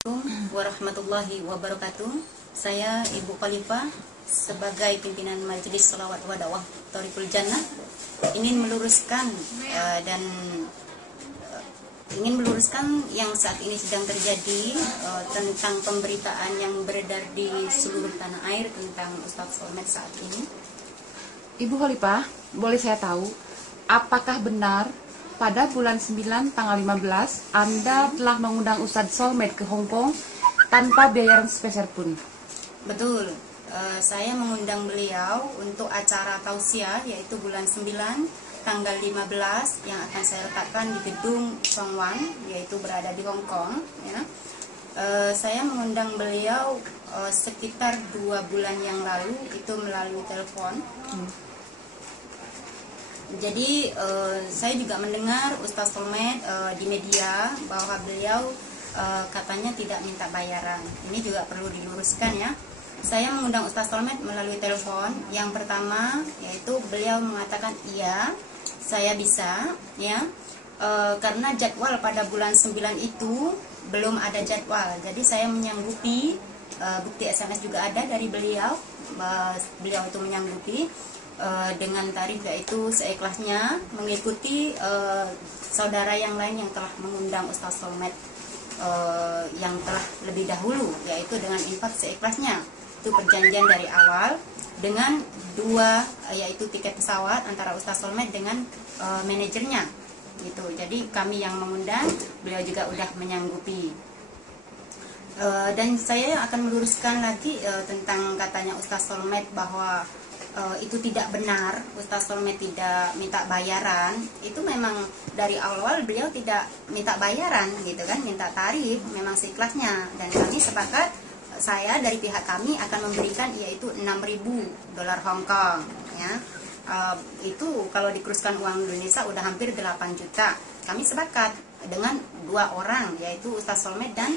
Assalamualaikum warahmatullahi wabarakatuh. Saya Ibu Khalifah sebagai pimpinan Majelis Sholawat wa Dakwah Thoriqul Jannah ingin meluruskan yang saat ini sedang terjadi tentang pemberitaan yang beredar di seluruh tanah air tentang Ustadz Solmed saat ini. Ibu Khalifah, boleh saya tahu apakah benar pada bulan 9 tanggal 15 Anda telah mengundang Ustadz Solmed ke Hong Kong tanpa biaya spesial pun? Betul, saya mengundang beliau untuk acara tausiah yaitu bulan 9 tanggal 15 yang akan saya letakkan di gedung Chongwan, yaitu berada di Hong Kong ya. Saya mengundang beliau sekitar 2 bulan yang lalu, itu melalui telepon. Jadi saya juga mendengar Ustadz Solmed di media bahwa beliau katanya tidak minta bayaran. Ini juga perlu diluruskan ya. Saya mengundang Ustadz Solmed melalui telepon. Yang pertama yaitu beliau mengatakan iya, saya bisa ya, karena jadwal pada bulan 9 itu belum ada jadwal. Jadi saya menyanggupi, bukti SMS juga ada dari beliau, beliau itu menyanggupi dengan tarif yaitu seikhlasnya, mengikuti saudara yang lain yang telah mengundang Ustadz Solmed yang telah lebih dahulu, yaitu dengan infak seikhlasnya. Itu perjanjian dari awal dengan 2, yaitu tiket pesawat antara Ustadz Solmed dengan manajernya gitu. Jadi kami yang mengundang, beliau juga udah menyanggupi. Dan saya akan meluruskan lagi tentang katanya Ustadz Solmed bahwa itu tidak benar, Ustadz Solmed tidak minta bayaran. Itu memang dari awal beliau tidak minta bayaran gitu kan, minta tarif memang seikhlasnya. Dan kami sepakat, saya dari pihak kami akan memberikan yaitu 6.000 dolar Hong Kong ya. Itu kalau dikuruskan uang Indonesia udah hampir 8 juta. Kami sepakat dengan 2 orang yaitu Ustadz Solmed dan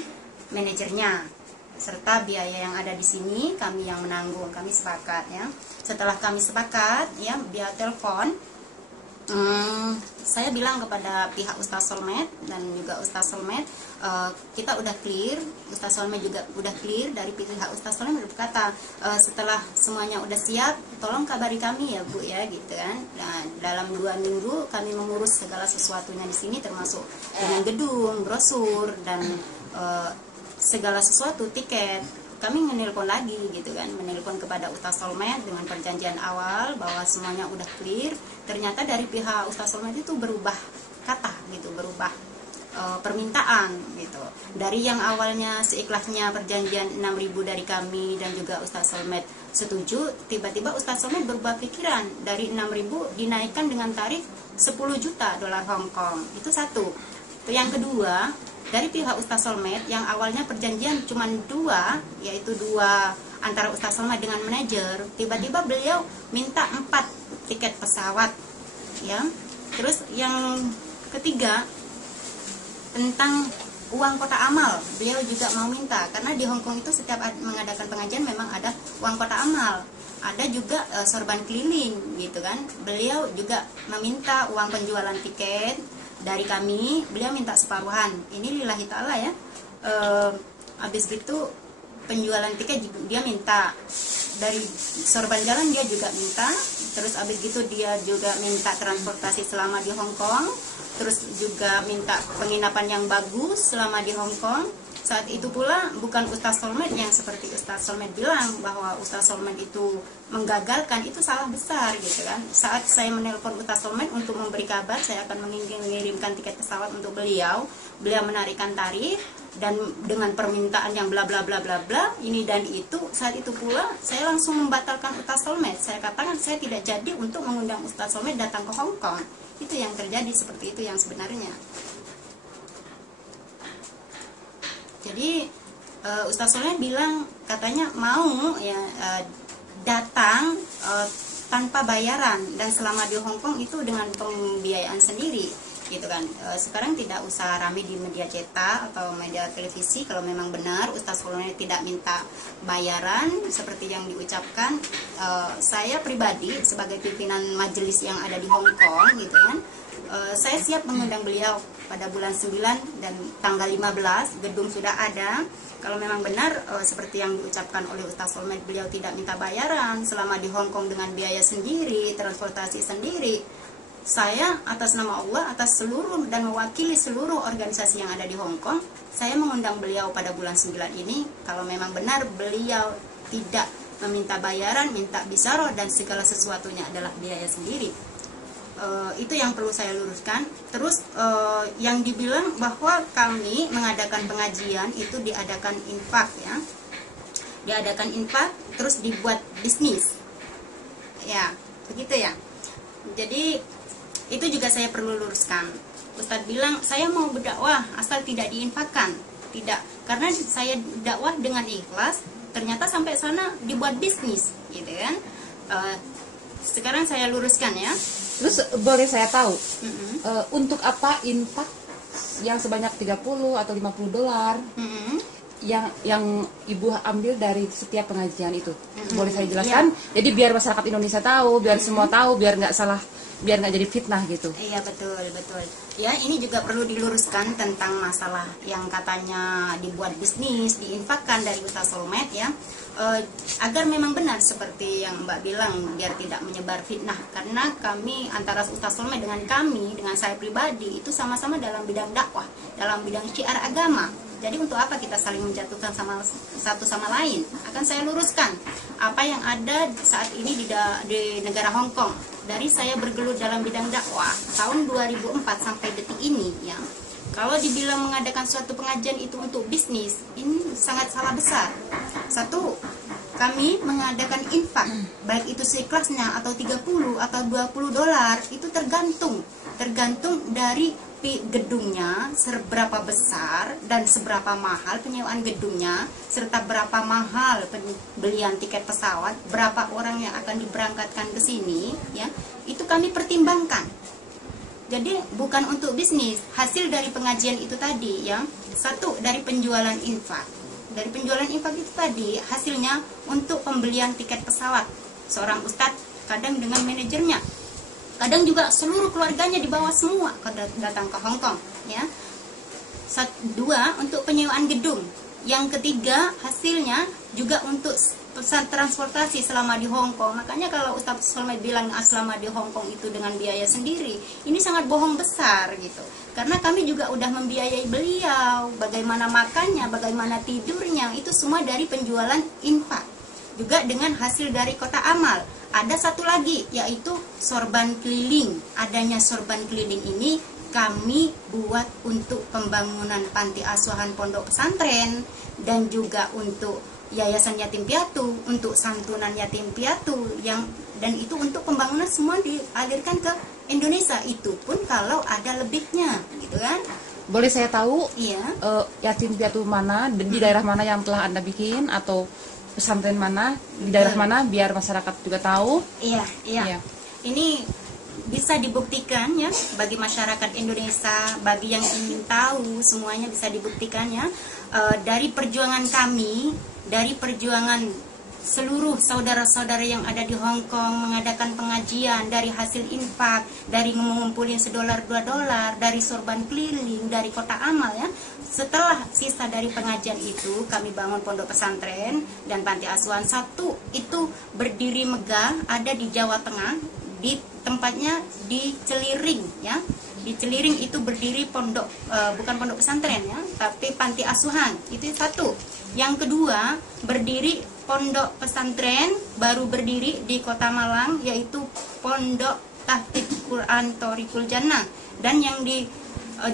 manajernya, serta biaya yang ada di sini kami yang menanggung. Kami sepakat ya. Setelah kami sepakat ya via telepon, saya bilang kepada pihak Ustadz Solmed dan juga Ustadz Solmed, kita udah clear, Ustadz Solmed juga udah clear. Dari pihak Ustadz Solmed berkata, setelah semuanya udah siap, tolong kabari kami ya Bu ya gitu kan. Nah, dalam 2 minggu kami mengurus segala sesuatunya di sini, termasuk dengan gedung, brosur dan segala sesuatu, tiket. Kami menelpon lagi gitu kan, menelpon kepada Ustadz Solmed dengan perjanjian awal bahwa semuanya udah clear. Ternyata dari pihak Ustadz Solmed itu berubah kata gitu, berubah permintaan gitu. Dari yang awalnya seikhlasnya perjanjian 6.000 dari kami dan juga Ustadz Solmed setuju, tiba-tiba Ustadz Solmed berubah pikiran, dari 6.000 dinaikkan dengan tarif 10 juta dolar Hong Kong. Itu satu. Yang kedua, dari pihak Ustadz Solmed yang awalnya perjanjian cuma 2, yaitu 2 antara Ustadz Solmed dengan manajer, tiba-tiba beliau minta 4 tiket pesawat ya. Terus yang ketiga, tentang uang kotak amal, beliau juga mau minta, karena di Hong Kong itu setiap mengadakan pengajian memang ada uang kotak amal, ada juga sorban keliling gitu kan. Beliau juga meminta uang penjualan tiket dari kami, beliau minta separuhan. Ini lillahi ta'ala ya. Habis gitu penjualan tiket dia minta, dari sorban jalan dia juga minta. Terus habis gitu dia juga minta transportasi selama di Hong Kong. Terus juga minta penginapan yang bagus selama di Hong Kong. Saat itu pula bukan Ustadz Solmed yang seperti Ustadz Solmed bilang bahwa Ustadz Solmed itu menggagalkan, itu salah besar gitu kan. Saat saya menelpon Ustadz Solmed untuk memberi kabar saya akan mengirimkan tiket pesawat untuk beliau, beliau menarikkan tarif dan dengan permintaan yang bla bla bla bla bla ini dan itu. Saat itu pula saya langsung membatalkan Ustadz Solmed. Saya katakan saya tidak jadi untuk mengundang Ustadz Solmed datang ke Hong Kong. Itu yang terjadi, seperti itu yang sebenarnya. Jadi Ustadz Solmed bilang katanya mau ya datang tanpa bayaran, dan selama di Hong Kong itu dengan pembiayaan sendiri, gitu kan. Sekarang tidak usah rame di media cetak atau media televisi kalau memang benar Ustaz Solmed tidak minta bayaran seperti yang diucapkan. Saya pribadi sebagai pimpinan majelis yang ada di Hong Kong gitu kan, saya siap mengundang beliau pada bulan 9 dan tanggal 15, gedung sudah ada. Kalau memang benar seperti yang diucapkan oleh Ustaz Solmed, beliau tidak minta bayaran selama di Hong Kong dengan biaya sendiri, transportasi sendiri, saya atas nama Allah, atas seluruh dan mewakili seluruh organisasi yang ada di Hong Kong, saya mengundang beliau pada bulan 9 ini. Kalau memang benar beliau tidak meminta bayaran, minta bisaroh dan segala sesuatunya adalah biaya sendiri. Itu yang perlu saya luruskan. Terus yang dibilang bahwa kami mengadakan pengajian itu diadakan infak ya, diadakan infak terus dibuat bisnis ya, begitu ya. Jadi itu juga saya perlu luruskan. Ustadz bilang saya mau berdakwah asal tidak diinfakkan, tidak, karena saya dakwah dengan ikhlas, ternyata sampai sana dibuat bisnis gitu kan. Sekarang saya luruskan ya. Terus boleh saya tahu untuk apa infak yang sebanyak 30 atau 50 dolar yang ibu ambil dari setiap pengajian itu? Boleh saya jelaskan? Jadi biar masyarakat Indonesia tahu, biar semua tahu, biar nggak salah, biar nggak jadi fitnah gitu. Iya betul. Ya ini juga perlu diluruskan tentang masalah yang katanya dibuat bisnis, diinfakkan dari Ustaz Solmed ya. Agar memang benar seperti yang Mbak bilang, biar tidak menyebar fitnah, karena kami antara Ustaz Solmed dengan kami, dengan saya pribadi itu sama-sama dalam bidang dakwah, dalam bidang syiar agama. Jadi untuk apa kita saling menjatuhkan satu sama lain? Akan saya luruskan apa yang ada saat ini di negara Hong Kong. Dari saya bergelut dalam bidang dakwah tahun 2004 sampai detik ini ya. Kalau dibilang mengadakan suatu pengajian itu untuk bisnis, ini sangat salah besar. Satu, kami mengadakan infak, baik itu seikhlasnya atau 30 atau 20 dolar, itu tergantung dari gedungnya, seberapa besar dan seberapa mahal penyewaan gedungnya, serta berapa mahal pembelian tiket pesawat, berapa orang yang akan diberangkatkan ke sini, ya, itu kami pertimbangkan. Jadi bukan untuk bisnis. Hasil dari pengajian itu tadi ya, satu dari penjualan infak. Dari penjualan infak itu tadi hasilnya untuk pembelian tiket pesawat. Seorang ustadz kadang dengan manajernya, kadang juga seluruh keluarganya dibawa semua datang ke Hong Kong ya. Dua, untuk penyewaan gedung. Yang ketiga, hasilnya juga untuk pesan transportasi selama di Hong Kong. Makanya kalau Ustaz Solmed bilang selama di Hong Kong itu dengan biaya sendiri, ini sangat bohong besar gitu. Karena kami juga udah membiayai beliau, bagaimana makannya, bagaimana tidurnya, itu semua dari penjualan infak. Juga dengan hasil dari kotak amal. Ada satu lagi, yaitu sorban keliling. Adanya sorban keliling ini kami buat untuk pembangunan panti asuhan pondok pesantren, dan juga untuk yayasan yatim piatu, untuk santunan yatim piatu, dan itu untuk pembangunan semua dialirkan ke Indonesia. Itu pun kalau ada lebihnya gitu kan. Boleh saya tahu iya, yatim piatu mana di daerah mana yang telah Anda bikin, atau pesantren mana di daerah mana, biar masyarakat juga tahu? Iya. Ini bisa dibuktikan ya bagi masyarakat Indonesia, bagi yang ingin tahu, semuanya bisa dibuktikan ya. Dari perjuangan kami, dari perjuangan seluruh saudara-saudara yang ada di Hong Kong mengadakan pengajian, dari hasil infak, dari mengumpulin $1 $2, dari sorban keliling, dari kotak amal ya. Setelah sisa dari pengajian itu, kami bangun pondok pesantren dan panti asuhan. Satu itu berdiri megah, ada di Jawa Tengah, di tempatnya di Celiring ya. Di Celiring itu berdiri pondok, bukan pondok pesantren ya, tapi panti asuhan. Itu satu. Yang kedua, berdiri pondok pesantren baru berdiri di Kota Malang, yaitu Pondok Tahfidz Quran Thoriqul Jannah. Dan yang di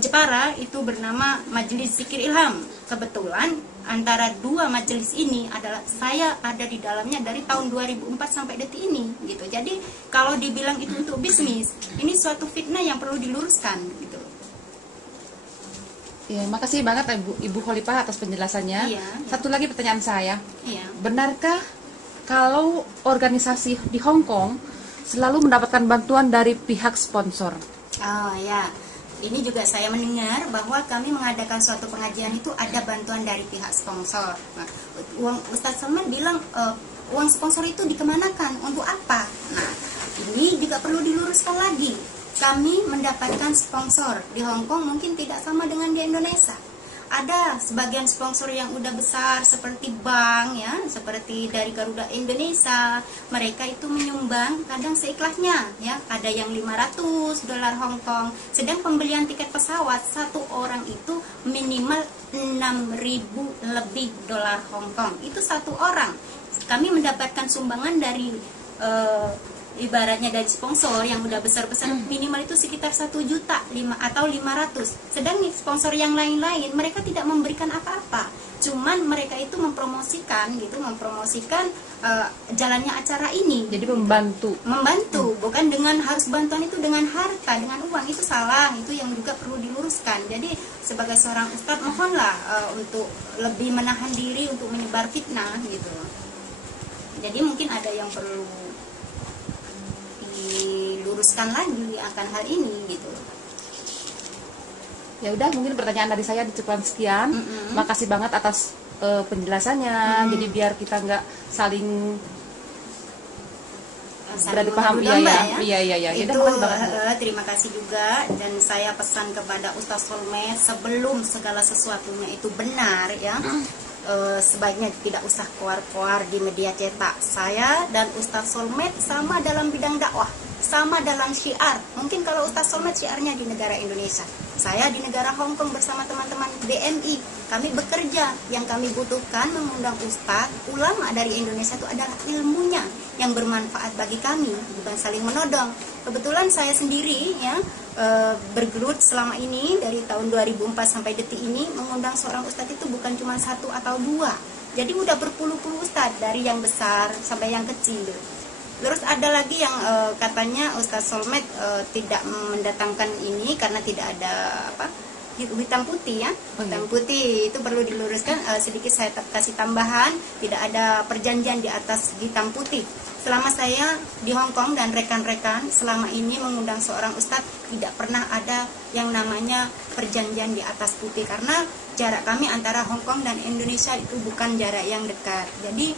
Jepara itu bernama Majelis Zikir Ilham. Kebetulan antara dua majelis ini adalah saya ada di dalamnya dari tahun 2004 sampai detik ini gitu. Jadi kalau dibilang itu untuk bisnis, ini suatu fitnah yang perlu diluruskan gitu. Ya, makasih banget Ibu Khalifah atas penjelasannya. Iya. Satu lagi pertanyaan saya. Iya. Benarkah kalau organisasi di Hong Kong selalu mendapatkan bantuan dari pihak sponsor? Oh ya. ini juga saya mendengar bahwa kami mengadakan suatu pengajian itu ada bantuan dari pihak sponsor. Nah, Ustadz Solmed bilang uang sponsor itu dikemanakan, untuk apa? Nah, ini juga perlu diluruskan lagi. Kami mendapatkan sponsor di Hong Kong mungkin tidak sama dengan di Indonesia. Ada sebagian sponsor yang udah besar seperti bank ya, seperti dari Garuda Indonesia, mereka itu menyumbang kadang seikhlasnya ya, ada yang 500 dolar Hong Kong. Sedang pembelian tiket pesawat satu orang itu minimal 6.000 lebih dolar Hong Kong. Itu satu orang. Kami mendapatkan sumbangan dari ibaratnya dari sponsor yang udah besar-besar, minimal itu sekitar 1 juta atau 500. Sedang nih sponsor yang lain-lain mereka tidak memberikan apa-apa, cuman mereka itu mempromosikan jalannya acara ini. Jadi membantu, bukan dengan harus bantuan itu dengan harta, dengan uang, itu salah, itu yang juga perlu diluruskan. Jadi sebagai seorang ustadz mohonlah untuk lebih menahan diri untuk menyebar fitnah gitu. Jadi mungkin ada yang perlu diluruskan lagi akan hal ini gitu. Ya udah, mungkin pertanyaan dari saya cukup sekian. Makasih banget atas penjelasannya. Jadi biar kita nggak saling berarti paham ya. Itu terima kasih juga, dan saya pesan kepada Ustadz Solmed, sebelum segala sesuatunya itu benar ya, sebaiknya tidak usah keluar-keluar di media cetak. Saya dan Ustadz Solmed sama dalam bidang dakwah, sama dalam syiar. Mungkin kalau Ustadz Solmed syiarnya di negara Indonesia, saya di negara Hong Kong bersama teman-teman BMI. Kami bekerja, yang kami butuhkan mengundang ustadz, ulama dari Indonesia itu adalah ilmunya yang bermanfaat bagi kami, bukan saling menodong. Kebetulan saya sendiri ya bergelut selama ini dari tahun 2004 sampai detik ini mengundang seorang ustadz itu bukan cuma 1 atau 2. Jadi udah berpuluh-puluh ustadz, dari yang besar sampai yang kecil. Terus ada lagi yang katanya Ustadz Solmed tidak mendatangkan ini karena tidak ada hitam putih ya. Hitam putih itu perlu diluruskan. Sedikit saya kasih tambahan, tidak ada perjanjian di atas hitam putih. Selama saya di Hong Kong dan rekan-rekan selama ini mengundang seorang ustadz, tidak pernah ada yang namanya perjanjian di atas putih, karena jarak kami antara Hong Kong dan Indonesia itu bukan jarak yang dekat. Jadi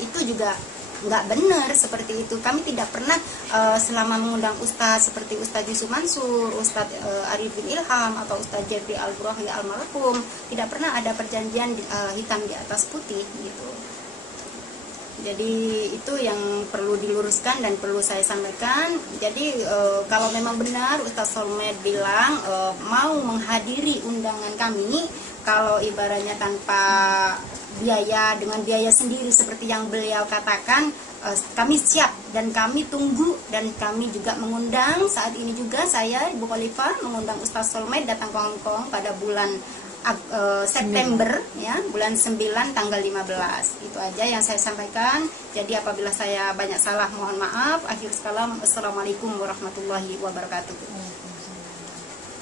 itu juga nggak benar seperti itu. Kami tidak pernah selama mengundang ustadz seperti Ustadz Yusuf Mansur, Ustadz Arifin Ilham atau Ustadz Jeffrey Al-Burahi almarhum, tidak pernah ada perjanjian hitam di atas putih gitu. Jadi itu yang perlu diluruskan dan perlu saya sampaikan. Jadi kalau memang benar Ustadz Solmed bilang mau menghadiri undangan kami, kalau ibaratnya tanpa biaya, dengan biaya sendiri seperti yang beliau katakan, kami siap dan kami tunggu, dan kami juga mengundang saat ini juga saya Ibu Khalifah mengundang Ustadz Solmed datang ke Hong Kong pada bulan September ya, bulan 9 tanggal 15. Itu aja yang saya sampaikan. Jadi apabila saya banyak salah mohon maaf. Akhir kalam, assalamualaikum warahmatullahi wabarakatuh.